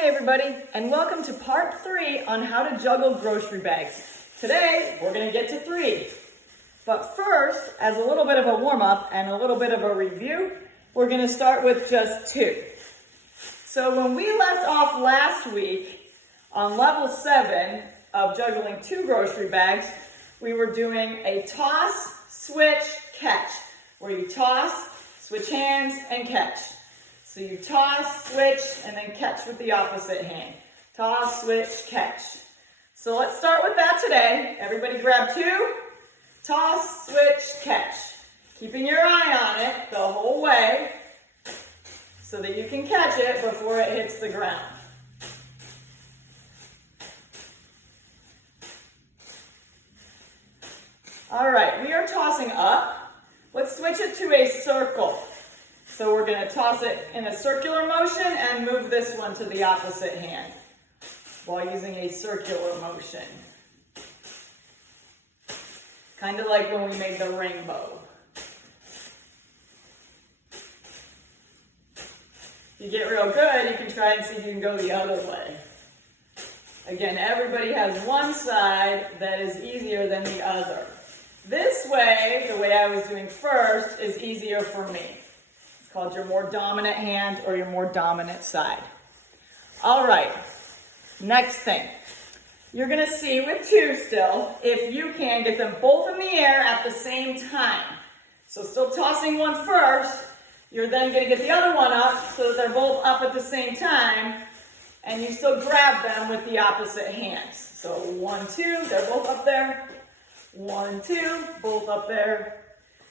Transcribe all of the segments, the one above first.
Hi everybody, and welcome to part 3 on how to juggle grocery bags. Today, we're going to get to 3. But first, as a little bit of a warm-up and a little bit of a review, we're going to start with just 2. So when we left off last week on level 7 of juggling 2 grocery bags, we were doing a toss, switch, catch, where you toss, switch hands, and catch. So you toss, switch, and then catch with the opposite hand. Toss, switch, catch. So let's start with that today. Everybody grab 2. Toss, switch, catch. Keeping your eye on it the whole way so that you can catch it before it hits the ground. All right, we are tossing up. Let's switch it to a circle. So we're going to toss it in a circular motion and move this one to the opposite hand while using a circular motion. Kind of like when we made the rainbow. If you get real good, you can try and see if you can go the other way. Again, everybody has one side that is easier than the other. This way, the way I was doing first, is easier for me. It's called your more dominant hand or your more dominant side. All right, next thing. You're going to see with 2 still, if you can get them both in the air at the same time. So still tossing one first, you're then going to get the other one up so that they're both up at the same time, and you still grab them with the opposite hands. So 1, 2, they're both up there. 1, 2, both up there.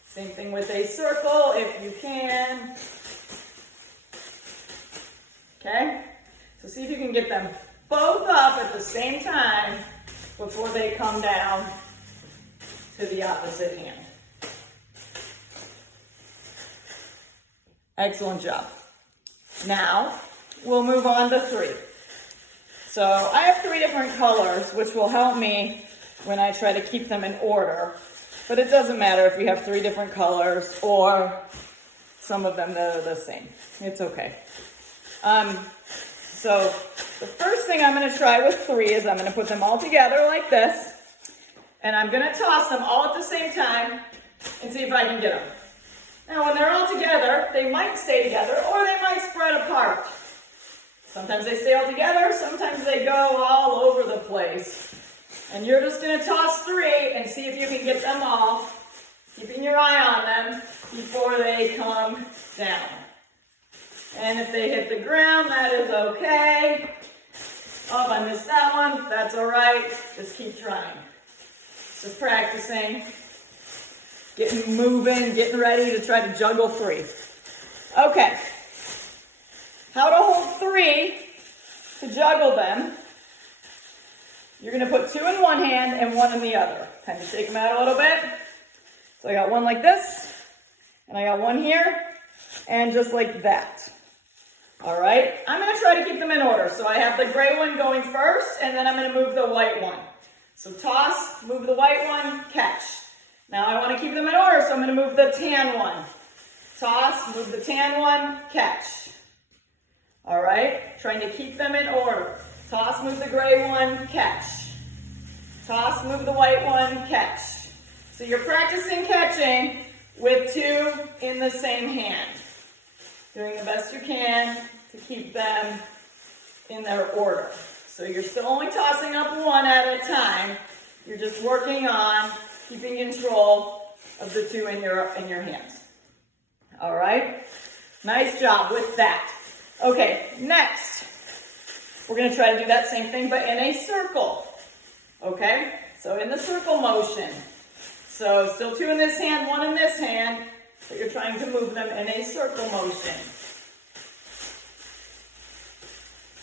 Same thing with a circle, if you can. Okay? So see if you can get them both up at the same time before they come down to the opposite hand. Excellent job. Now, we'll move on to 3. So I have 3 different colors, which will help me when I try to keep them in order. But it doesn't matter if you have 3 different colors or some of them that are the same. It's okay. So the first thing I'm going to try with 3 is I'm going to put them all together like this. And I'm going to toss them all at the same time and see if I can get them. Now when they're all together, they might stay together or they might spread apart. Sometimes they stay all together, sometimes they go all over the place. And you're just going to toss 3 and see if you can get them all, keeping your eye on them before they come down. And if they hit the ground, that is okay. Oh, I missed that one. That's all right. Just keep trying. Just practicing, getting moving, getting ready to try to juggle 3. Okay. How to hold 3 to juggle them. You're going to put 2 in one hand and 1 in the other. Kind of shake them out a little bit. So I got 1 like this, and I got 1 here, and just like that. All right? I'm going to try to keep them in order. So I have the gray one going first, and then I'm going to move the white one. So toss, move the white one, catch. Now I want to keep them in order, so I'm going to move the tan one. Toss, move the tan one, catch. All right? Trying to keep them in order. Toss, move the gray one, catch. Toss, move the white one, catch. So you're practicing catching with 2 in the same hand. Doing the best you can to keep them in their order. So you're still only tossing up 1 at a time. You're just working on keeping control of the 2 in your hands. All right? Nice job with that. Okay, next. We're going to try to do that same thing, but in a circle. Okay? So in the circle motion. So still 2 in this hand, 1 in this hand, but you're trying to move them in a circle motion.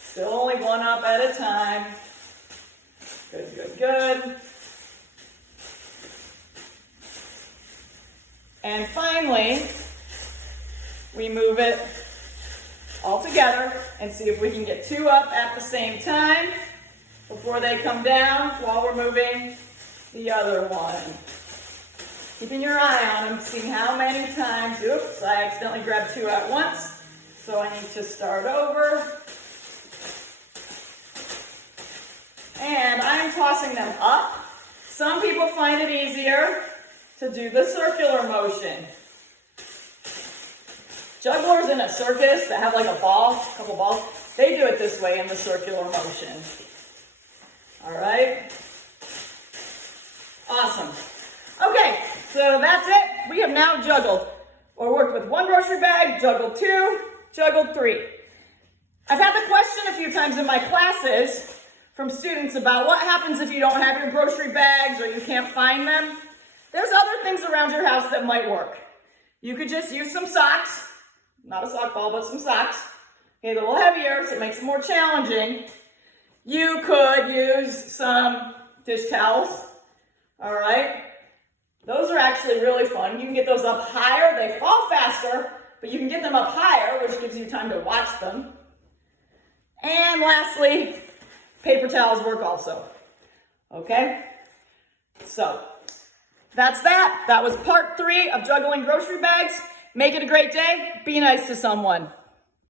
Still only 1 up at a time. Good, good, good. And finally, we move it all together and see if we can get 2 up at the same time before they come down while we're moving the other one. Keeping your eye on them, seeing how many times, oops, I accidentally grabbed 2 at once, so I need to start over. tossing them up. Some people find it easier to do the circular motion. Jugglers in a circus that have like a ball, a couple balls, they do it this way in the circular motion. All right. Awesome. Okay, so that's it. We have now juggled or worked with 1 grocery bag, juggled 2, juggled 3. I've had the question a few times in my classes from students about what happens if you don't have your grocery bags or you can't find them. There's other things around your house that might work. You could just use some socks, not a sock ball, but some socks. Okay, a little heavier, so it makes it more challenging. You could use some dish towels, all right? Those are actually really fun. You can get those up higher. They fall faster, but you can get them up higher, which gives you time to watch them. And lastly, paper towels work also, okay? So that's that. That was part 3 of juggling grocery bags. Make it a great day. Be nice to someone.